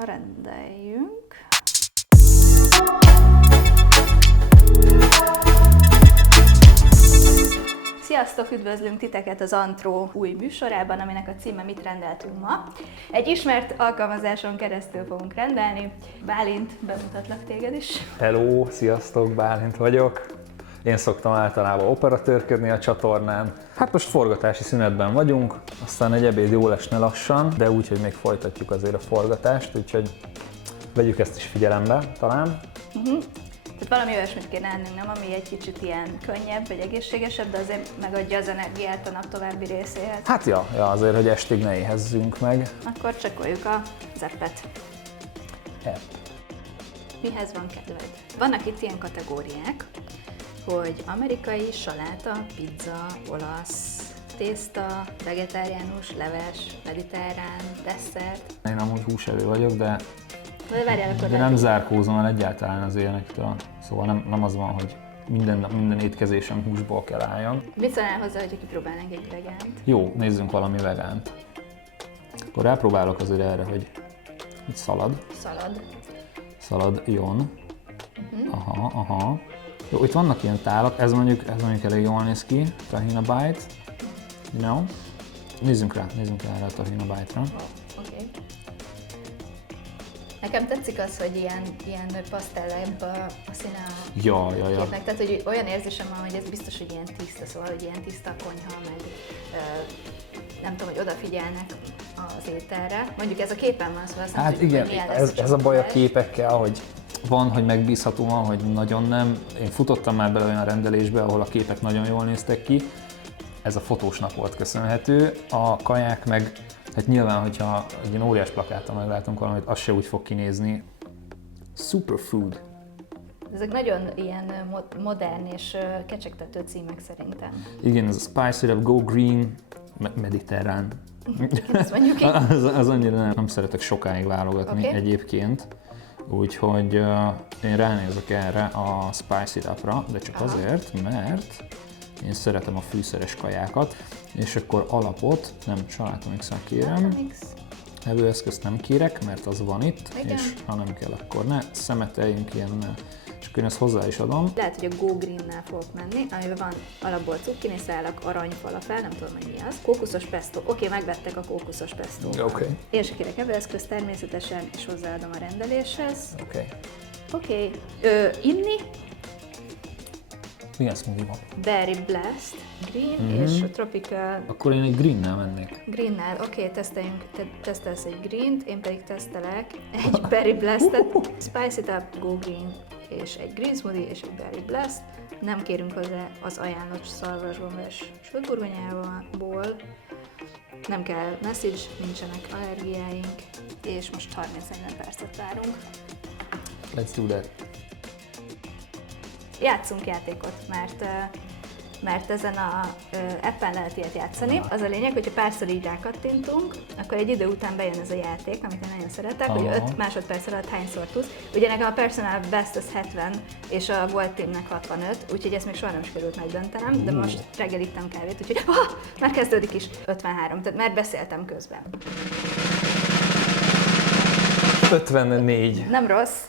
Rendeljünk. Sziasztok, üdvözlünk titeket az Antro új műsorában, aminek a címe Mit rendeltünk ma. Egy ismert alkalmazáson keresztül fogunk rendelni. Bálint, bemutatlak téged is. Hello, sziasztok, Bálint vagyok. Én szoktam általában operatőrködni a csatornán. Hát most forgatási szünetben vagyunk, aztán egy ebéd jól esne lassan, de úgy, hogy még folytatjuk azért a forgatást, úgyhogy vegyük ezt is figyelembe talán. Tehát valami olyasmit kéne ennünk, nem? Ami egy kicsit ilyen könnyebb, vagy egészségesebb, de azért megadja az energiát a nap további részéhez. Hát ja, azért, hogy estig ne éhezzünk meg. Akkor csekkoljuk az appet. Mihez van kedved? Vannak itt ilyen kategóriák, hogy amerikai, saláta, pizza, olasz, tészta, vegetáriánus, leves, mediterrán, desszert. Én amúgy húsevő vagyok, de Várjál, akkor nem zárkózom el egyáltalán az ilyenektől. Szóval nem az van, hogy minden étkezésem húsból kell álljon. Mit szólnál hozzá, hogyha kipróbálnánk egy vegánt? Jó, nézzünk valami vegánt. Akkor rápróbálok azért erre, hogy itt szalad. Szalad jön. Aha. Jó, itt vannak ilyen tálak, ez mondjuk elég jól néz ki, Tahina Bite, you know. Nézzünk rá erre a Tahina Bite-ra. Oké. Nekem tetszik az, hogy ilyen pasztellebb a színe a képnek, tehát hogy olyan érzésem van, hogy ez biztos, hogy ilyen tiszta, szóval, hogy ilyen tiszta a konyha, meg nem tudom, hogy odafigyelnek az ételre. Mondjuk ez a képen van, szóval azt nem tudjuk, igen, hogy milyen lesz ez a baj a képekkel, hogy van, hogy megbízható, van, hogy nagyon nem. Én futottam már bele olyan rendelésbe, ahol a képek nagyon jól néztek ki. Ez a fotósnak volt köszönhető. A kaják meg, hát nyilván, hogyha egy ilyen óriás plakáttal meglátunk valamit, az se úgy fog kinézni. Superfood. Ezek nagyon ilyen modern és kecsegtető címek szerintem. Igen, ez a Spice It Up, Go Green, mediterrán. Ezt mondjuk így. Az annyira nem szeretek sokáig válogatni egyébként. Úgyhogy én ránézek erre a Spice It Up-ra, de csak azért, mert én szeretem a fűszeres kajákat, és akkor alapot, nem salátamixel kérem, evőeszközt nem kérek, mert az van itt, igen. És ha nem kell, akkor ne szemeteljünk ilyennel. És akkor én ezt hozzá is adom. Lehet, hogy a Go Green-nel fogok menni, amiben van alapból cukkini szálak, aranyfalafel, nem tudom, hogy mi az. Kókuszos pesto. Oké, megvettek a kókuszos pestóval. Oké. Én se kérek evőeszközt természetesen, és hozzáadom a rendeléshez. Oké. Inni. Milyen smoothie van? Berry Blast, Green és a Tropical. Akkor én egy greennel mennék. Greennel, oké, teszteljünk, te tesztelsz egy Greent, én pedig tesztelek egy Berry Blastet, Spice It Up, Go Green és egy Green Smoothie és egy Berry Blast. Nem kérünk hozzá az ajánlott szarvasgombás sültburgonyából. Nem kell message, nincsenek allergiáink, és most 30-40 percet várunk. Let's do that. Játszunk játékot, mert ezen a appen lehet ilyet játszani. Az a lényeg, hogyha párszor így rákattintunk, akkor egy idő után bejön ez a játék, amit én nagyon szeretek, hogy 5 másodperc alatt hányszor tudsz. Ugye nekem a personal best az 70, és a volt teamnek 65, úgyhogy ezt még soha nem sikerült megdöntenem, de most reggel ittam kávét, úgyhogy már kezdődik is 53, tehát már beszéltem közben. 54. Nem rossz.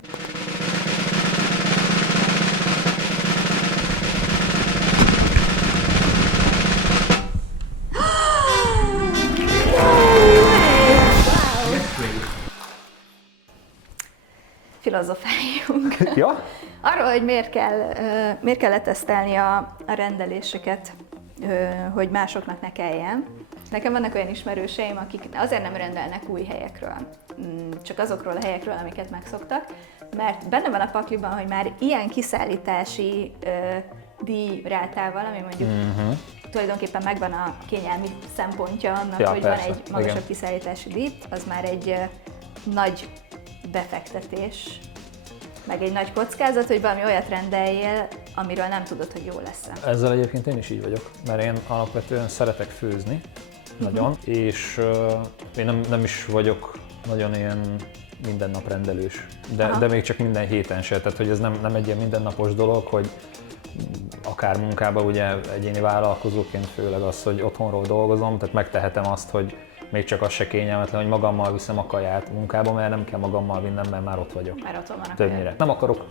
Filozofáljunk. Ja? Arról, hogy miért kell letesztelni a rendeléseket, hogy másoknak ne kelljen. Nekem vannak olyan ismerőseim, akik azért nem rendelnek új helyekről, csak azokról a helyekről, amiket megszoktak, mert benne van a pakliban, hogy már ilyen kiszállítási díjrátával, ami mondjuk tulajdonképpen megvan a kényelmi szempontja annak, hogy persze, van egy magasabb kiszállítási díj, az már egy nagy befektetés, meg egy nagy kockázat, hogy valami olyat rendeljél, amiről nem tudod, hogy jó lesz-e. Ezzel egyébként én is így vagyok, mert én alapvetően szeretek főzni, nagyon, és én nem is vagyok nagyon ilyen minden nap rendelős, de még csak minden héten se, tehát hogy ez nem egy ilyen mindennapos dolog, hogy akár munkában ugye egyéni vállalkozóként főleg az, hogy otthonról dolgozom, tehát megtehetem azt, hogy még csak az se kényelmetlen, hogy magammal viszem a kaját munkába, mert nem kell magammal vinnem, mert már ott vagyok. Már otthon van a Többnyire. kaja. Nem akarok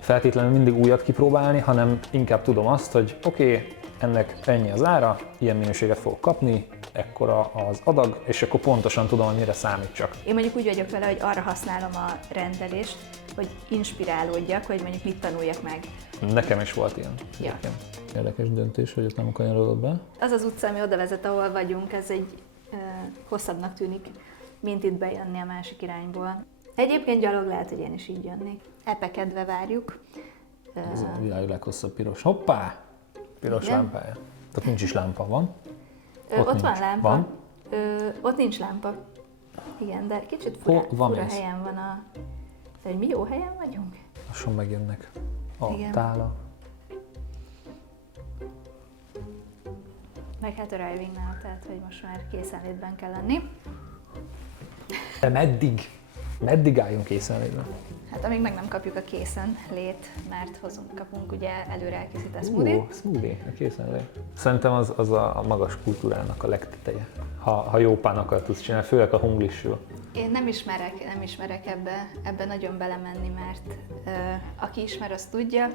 feltétlenül mindig újat kipróbálni, hanem inkább tudom azt, hogy oké, ennek ennyi az ára, ilyen minőséget fogok kapni, ekkora az adag, és akkor pontosan tudom, hogy mire számítsak. Én mondjuk úgy vagyok vele, hogy arra használom a rendelést, hogy inspirálódjak, hogy mondjuk mit tanuljak meg. Nekem is volt ilyen. Ja. Érdekes döntés, hogy ott nem kanyarodott be. Az az utca, ami oda vezet, ahol vagyunk, ez egy hosszabbnak tűnik, mint itt bejönni a másik irányból. Egyébként gyalog lehet, hogy én is így jönnék. Epekedve várjuk. Ez a világ leghosszabb piros. Hoppá! Piros Igen. lámpája. Tehát nincs is lámpa, van? Ott nincs. van lámpa. Van? Ott nincs lámpa. Igen, de kicsit Hol van fura ez? helyen van a... De hogy mi jó helyen vagyunk? Lassan megjönnek a Igen. tála. Meg hát arrivingnál, tehát hogy most már készenlétben kell lenni. De meddig? Meddig álljunk készenlétben? Hát amíg meg nem kapjuk a készen lét, mert kapunk ugye előre elkészített smoothie-t. Smoothie, a készenlét. Szerintem az a magas kultúrának a legteteje. Ha jó pánokat tudsz csinálni, főleg a hunglisül. Én nem ismerek ebbe nagyon belemenni, mert aki ismer, az tudja.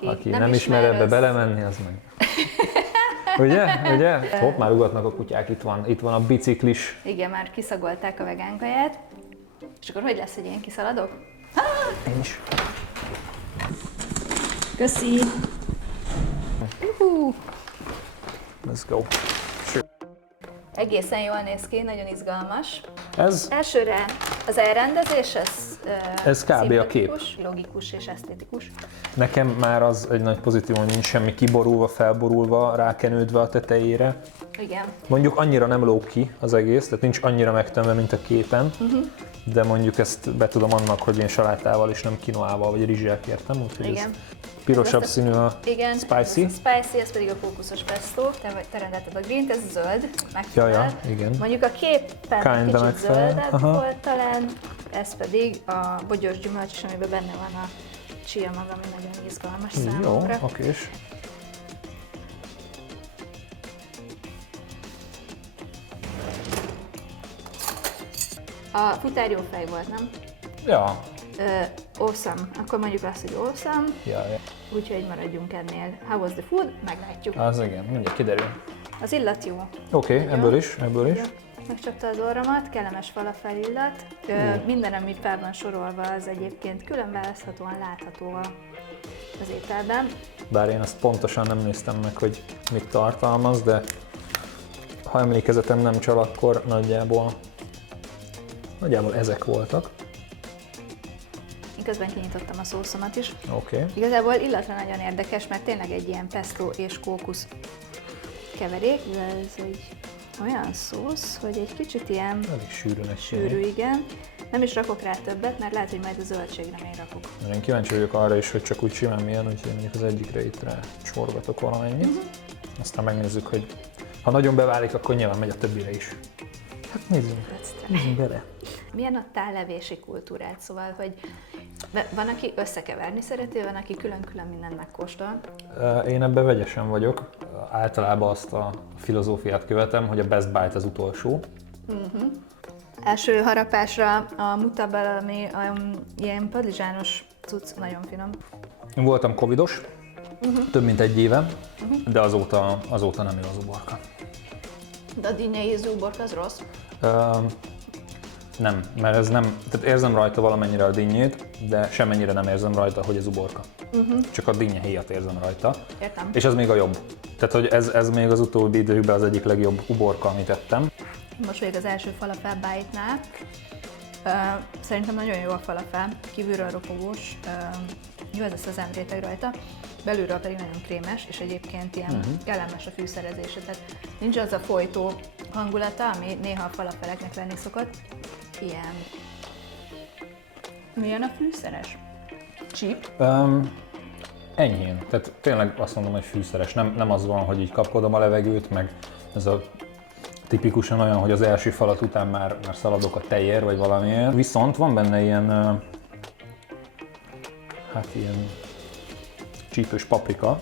Aki nem ismer ebbe belemenni, az meg. Ugye? Hopp, már ugatnak a kutyák, itt van a biciklis. Igen, már kiszagolták a vegán kaját. És akkor hogy lesz, hogy én kiszaladok? Én is. Köszi! Let's go. Egészen jól néz ki, nagyon izgalmas. Ez Elsőre az elrendezés, Ez kb. A kép. szimpatikus, logikus és esztétikus. nekem már az egy nagy pozitívum, hogy nincs semmi kiborulva, felborulva, rákenődve a tetejére. Igen. Mondjuk annyira nem lóg ki az egész, tehát nincs annyira megtömve, mint a képen, de mondjuk ezt betudom annak, hogy én salátával és nem kinoával vagy rizssel kértem, úgyhogy Igen. ez pirosabb Ez színű a Igen, spicy. ez a spicy, ez pedig a fókuszos pesto, te rendelted a green, ez zöld, megfelel. Ja, igen. Mondjuk a képen Kinda kicsit megfelel, zöldebb aha. volt talán, ez pedig a bogyós gyümölcs, amiben benne van a chia maga, ami nagyon izgalmas Jó, számomra. okés. A futár jó fej volt, nem? Ja, Awesome. Akkor mondjuk azt, hogy awesome, ja. úgyhogy maradjunk ennél. How was the food? Meglátjuk. Az igen, mindjárt kiderül. Az illat jó. Oké, ebből is. Megcsapta az orromat, kellemes falafel illat. Minden, ami fel van sorolva, az egyébként külön választhatóan látható az ételben. Bár én azt pontosan nem néztem meg, hogy mit tartalmaz, de ha emlékezetem nem csal, akkor nagyjából ezek voltak. Én közben kinyitottam a szószomat is. Oké. Igazából illatra nagyon érdekes, mert tényleg egy ilyen pesto és kókusz keverék, de ez egy olyan szósz, hogy egy kicsit ilyen Elég sűrűnek sűrű, igen. Nem is rakok rá többet, mert lehet, hogy majd a zöldségre még rakok. Én kíváncsi vagyok arra is, hogy csak úgy simán milyen, úgyhogy mondjuk az egyikre itt rá csorgatok valamennyit. Aztán megnézzük, hogy ha nagyon beválik, akkor nyilván megy a többire is. Hát nézzünk bele. Milyen a tállevési kultúrát? Szóval, hogy van, aki összekeverni szereti, van, aki külön-külön mindent megkóstol. Én ebben vegyesen vagyok. Általában azt a filozófiát követem, hogy a best bite az utolsó. Első harapásra a mutabel, ami ilyen padlizsános cucc, nagyon finom. Én voltam covidos, több mint egy éve, de azóta nem jó az uborka. De a dinnyei ízű uborka az rossz. Nem, mert ez nem, tehát érzem rajta valamennyire a dinnyét, de semmennyire nem érzem rajta, hogy ez uborka. Csak a dinnye héjat érzem rajta. Értem. És az még a jobb. Tehát, hogy ez még az utóbbi időkben az egyik legjobb uborka, amit ettem. Most vagyok az első falafel bite-nál. Szerintem nagyon jó a falafel, kívülről ropogós, jó ez a szezamréteg rajta, belülről pedig nagyon krémes, és egyébként ilyen kellemes a fűszerezése, tehát nincs az a folytó hangulata, ami néha a falafeleknek lenni szokott. Ilyen. Milyen a fűszeres? Cheap? Enyhén. Tehát tényleg azt mondom, hogy fűszeres. Nem az van, hogy így kapkodom a levegőt, meg ez a tipikusan olyan, hogy az első falat után már szaladok a tejér, vagy valamiért. Viszont van benne ilyen, ilyen csípős paprika.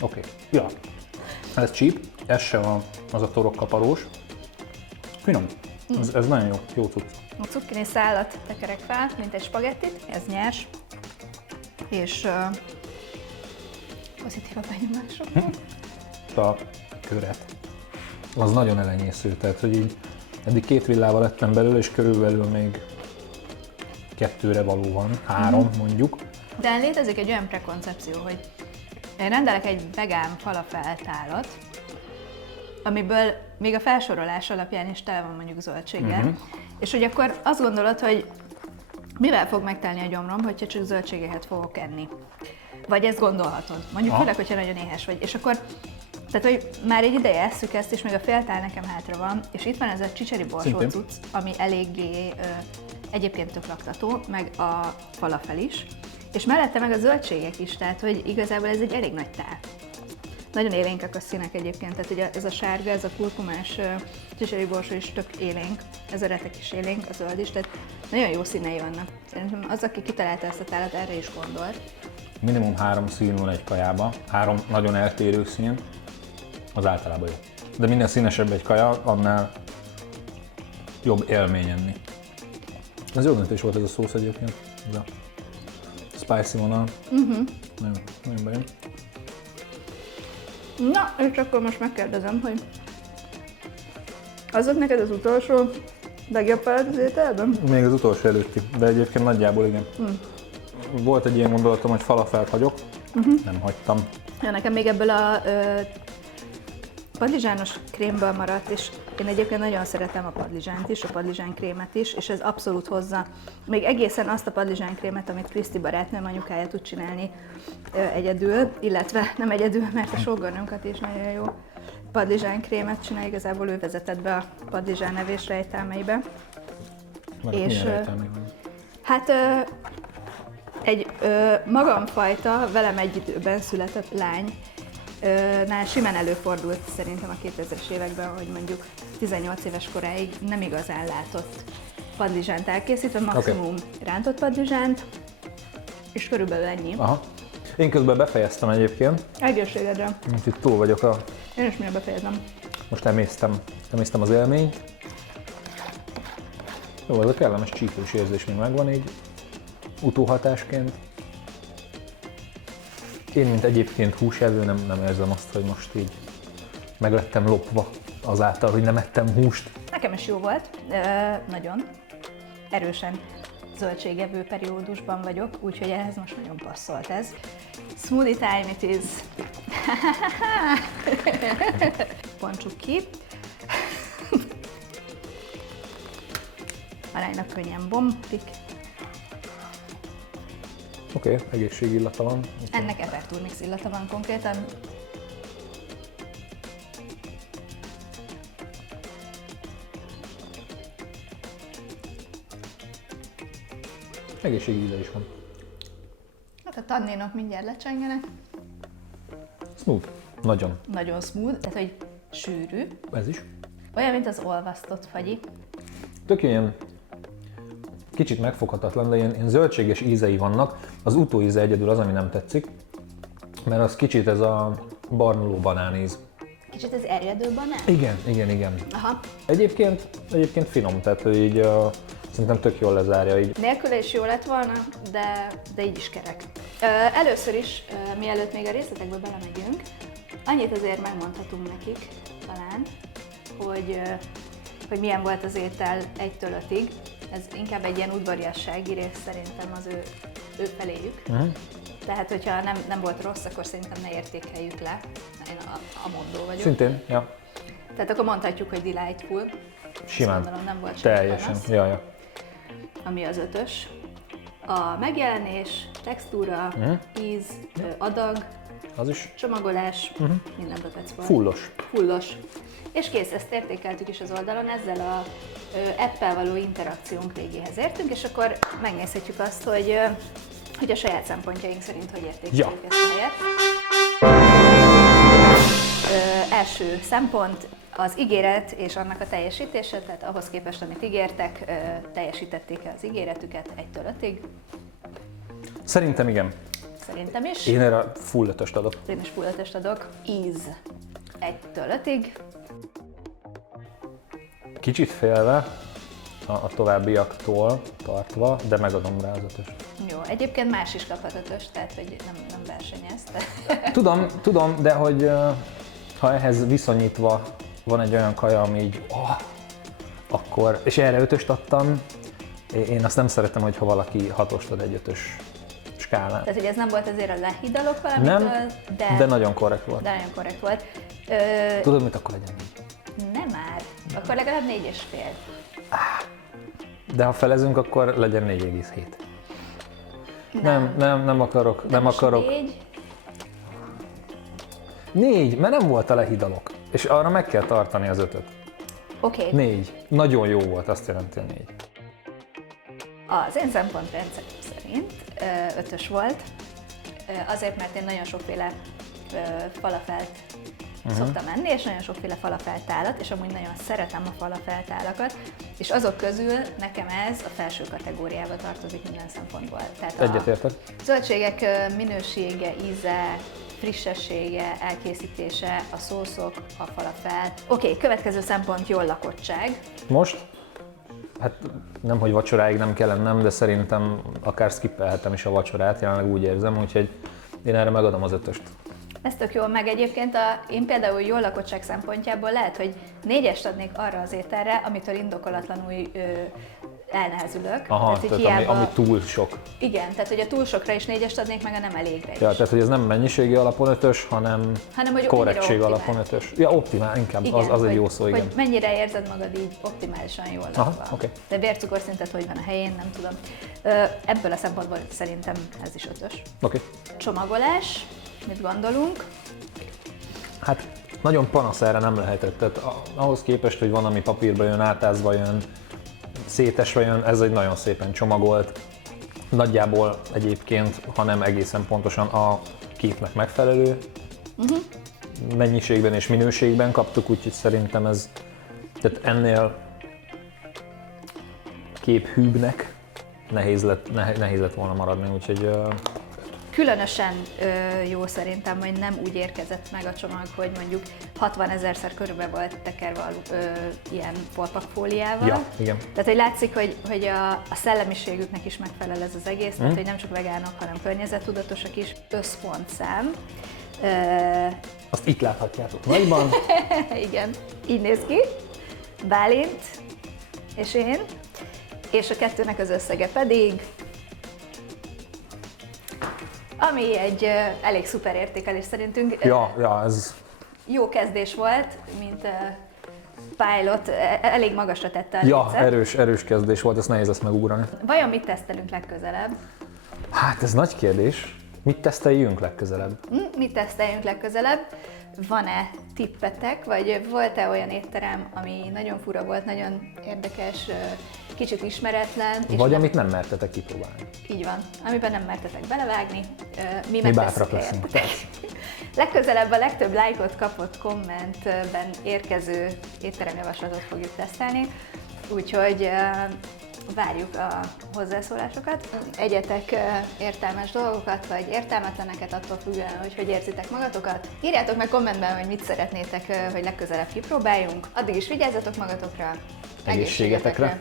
Oké. Ja. Ez cheap, ez se az a torokkaparós. Finom. Ez nagyon jó cucc. A cukkini szálat tekerek fel, mint egy spagettit, ez nyers, és pozitív a benyomások. A köret. Az nagyon elenyésző, tehát hogy így eddig 2 villával ettem belőle, és körülbelül még 2-re való van, 3 mondjuk. De létezik egy olyan prekoncepció, hogy én rendelek egy vegán falafel tálat, amiből még a felsorolás alapján is tele van mondjuk zöldséggel, és hogy akkor azt gondolod, hogy mivel fog megtelni a gyomrom, hogyha csak zöldségeket fogok enni. Vagy ezt gondolhatod, mondjuk főleg, hogyha nagyon éhes vagy. És akkor, tehát hogy már egy ideje esszük ezt, és még a féltál nekem hátra van, és itt van ez a csicseri borsó cucc, ami eléggé egyébként tök laktató, meg a falafel is, és mellette meg a zöldségek is, tehát hogy igazából ez egy elég nagy tál. Nagyon élénkek a színek egyébként, tehát ugye ez a sárga, ez a kurkumás csicseri borsó is tök élénk, ez a retek is élénk, a zöld is, tehát nagyon jó színei vannak. Szerintem az, aki kitalálta ezt a tálat, erre is gondolt. Minimum 3 szín van egy kajába, 3 nagyon eltérő szín, az általában jó. De minél színesebb egy kaja, annál jobb élmény enni. Ez jó döntés volt ez a szósz egyébként, ez a spicy vonal. Nagyon bejön. Na, és akkor most megkérdezem, hogy az volt neked az utolsó legjobb feled az ételben? Még az utolsó előtti, de egyébként nagyjából igen. Volt egy ilyen gondolatom, hogy falafelt hagyok, nem hagytam. Ja, nekem még ebből a padlizsános krémből maradt, és én egyébként nagyon szeretem a padlizsánt is, a padlizsánkrémet is, és ez abszolút hozza még egészen azt a padlizsánkrémet, amit Kriszti barátnőm anyukája tud csinálni egyedül, illetve nem egyedül, mert a sógornőnkat is nagyon jó padlizsánkrémet csinál, igazából ő vezetett be a padlizsán evés rejtelmeibe. És hát egy magamfajta, velem egy időben született lány, nál simán előfordult szerintem a 2000-es években, hogy mondjuk 18 éves koráig nem igazán látott padlizsánt elkészítve, maximum rántott padlizsánt, és körülbelül ennyi. Aha. Én közben befejeztem egyébként. Egészségedre. Itt túl vagyok a... Én is mindjárt befejezem. Most emésztem az élményt. Jó, ez a kellemes csípős érzés még megvan így utóhatásként. Én, mint egyébként húsevő, nem érzem azt, hogy most így meglettem lopva azáltal, hogy nem ettem húst. Nekem is jó volt, nagyon erősen zöldségevő periódusban vagyok, úgyhogy ehhez most nagyon passzolt ez. Smoothie time it is. Bontsuk ki. Aránylag könnyen bomlik. Oké, egészségillata van. Ennek Everturmix illata van konkrétan. Egészségíze is van. Hát a tanninok mindjárt lecsengenek. Smooth. Nagyon. Nagyon smooth, tehát hogy sűrű. Ez is. Olyan, mint az olvasztott fagyi. Tök ilyen kicsit megfoghatatlan, de ilyen zöldséges ízei vannak. Az utóíze egyedül az, ami nem tetszik, mert az kicsit ez a barnuló banáníz. Kicsit ez erjedő banán? Igen. Aha. Egyébként finom, tehát így szerintem tök jól lezárja így. Nélküle is jó lett volna, de így is kerek. Először is, mielőtt még a részletekbe belemegyünk, annyit azért megmondhatunk nekik talán, hogy milyen volt az étel 1-től 5-ig. Ez inkább egy ilyen udvariassági rész szerintem az ő feléjük. Tehát, hogyha nem volt rossz, akkor szerintem ne értékeljük le. Én a mondó vagyok. Szintén, ja. Tehát akkor mondhatjuk, hogy delightful. Simán. Gondolom, nem volt semmi teljesen, panasz. ja. Ami az 5-ös. A megjelenés, textúra, íz, adag, Az is csomagolás, minden böpec volt. fullos. És kész, ezt értékeltük is az oldalon, ezzel a app-el való interakciónk végéhez értünk, és akkor megnézhetjük azt, hogy a saját szempontjaink szerint hogy értékeljük ezt a helyet. Első szempont az ígéret és annak a teljesítése, tehát ahhoz képest, amit ígértek, teljesítették-e az ígéretüket 1-től 5-ig? Szerintem igen. Szerintem is. Én erre full 5-öst adok. Én is full 5-öst adok. Íz. 1-től 5-ig. Kicsit félve a továbbiaktól tartva, de megadom rá az 5-öst. Jó, egyébként más is kaphat 5-öst, tehát hogy nem versenyez. Tudom, de hogy ha ehhez viszonyítva van egy olyan kaja, ami így, akkor, és erre 5-öst adtam, én azt nem szeretem, hogyha valaki 6-ost ad egy 5-ös skálán. Tehát, hogy ez nem volt azért a lehidalok valamitől, Nem, de nagyon korrekt volt. De nagyon korrekt volt. Tudod, mit akkor legyen? Nem már. Akkor legalább 4,5. De ha felezünk, akkor legyen 4,7. Nem akarok. De most 4. 4, mert nem volt a lehidalok. És arra meg kell tartani az 5-öt. Oké. 4. Nagyon jó volt, azt jelenti a 4. Az én szempontrendszerem szerint 5-ös volt, azért, mert én nagyon sokféle falafelt szoktam enni, és nagyon sokféle falafelt-tálat, és amúgy nagyon szeretem a falafelt-tálakat, és azok közül nekem ez a felső kategóriába tartozik minden szempontból. Tehát Egyetértek. a zöldségek minősége, íze, frissessége, elkészítése, a szószok, a falafel. Oké, következő szempont jól lakottság. Most? Hát nem, hogy vacsoráig nem kell ennem, de szerintem akár skippelhetem is a vacsorát, jelenleg úgy érzem, úgyhogy én erre megadom az 5-öst. Ez tök jó, meg egyébként én például jól lakottság szempontjából lehet, hogy 4-est adnék arra az ételre, amitől indokolatlanul elnehezülök. Aha, tehát hiába... ami túl sok. Igen, tehát hogy a túl sokra is 4-est adnék, meg a nem elégre is. Ja, tehát hogy ez nem mennyiségi alapon 5-ös, hanem hogy korrektség alapon 5-ös. Ja, optimál, inkább, igen, az egy jó szó, igen. Hogy mennyire érzed magad így optimálisan jól lakva. Aha, okay. De vércukorszintet hogy van a helyén, nem tudom. Ebből a szempontból szerintem ez is 5-ös. Okay. Csomagolás, mit gondolunk? Hát nagyon panasz erre nem lehetett, tehát ahhoz képest, hogy van, ami papírba jön, átázva jön, szétesve jön, ez egy nagyon szépen csomagolt, nagyjából egyébként, ha nem egészen pontosan a képnek megfelelő mennyiségben és minőségben kaptuk, úgyhogy szerintem ez, tehát ennél képhűbbnek nehéz lett volna maradni, úgyhogy Különösen jó szerintem, hogy nem úgy érkezett meg a csomag, hogy mondjuk 60 000-szer körbe volt tekerve ilyen folpakfóliával. Ja, igen. Tehát, hogy látszik, hogy a szellemiségüknek is megfelel ez az egész, tehát, hogy nem csak vegánok, hanem környezettudatosak is. Összpontszám. Azt itt láthatjátok nagyban. Igen, így néz ki. Bálint és én, és a kettőnek az összege pedig, ami egy elég szuper értékelés szerintünk. Ja, ez... Jó kezdés volt, mint pilot, elég magasra tette a lécet. Erős kezdés volt, ezt nehéz lesz megugrani. Vajon mit tesztelünk legközelebb? Hát ez nagy kérdés. Mit teszteljünk legközelebb? Mit teszteljünk legközelebb? Van-e tippetek, vagy volt-e olyan étterem, ami nagyon fura volt, nagyon érdekes, kicsit ismeretlen? Vagy amit nem mertetek kipróbálni. Így van, amiben nem mertetek belevágni. Mi bátrak leszünk. Legközelebb a legtöbb lájkot kapott kommentben érkező étteremjavaslatot fogjuk tesztelni, úgyhogy várjuk a hozzászólásokat. Egyetek értelmes dolgokat, vagy értelmetleneket, attól függően, hogy érzitek magatokat. Írjátok meg kommentben, hogy mit szeretnétek, hogy legközelebb kipróbáljunk. Addig is vigyázzatok magatokra. Egészségetekre.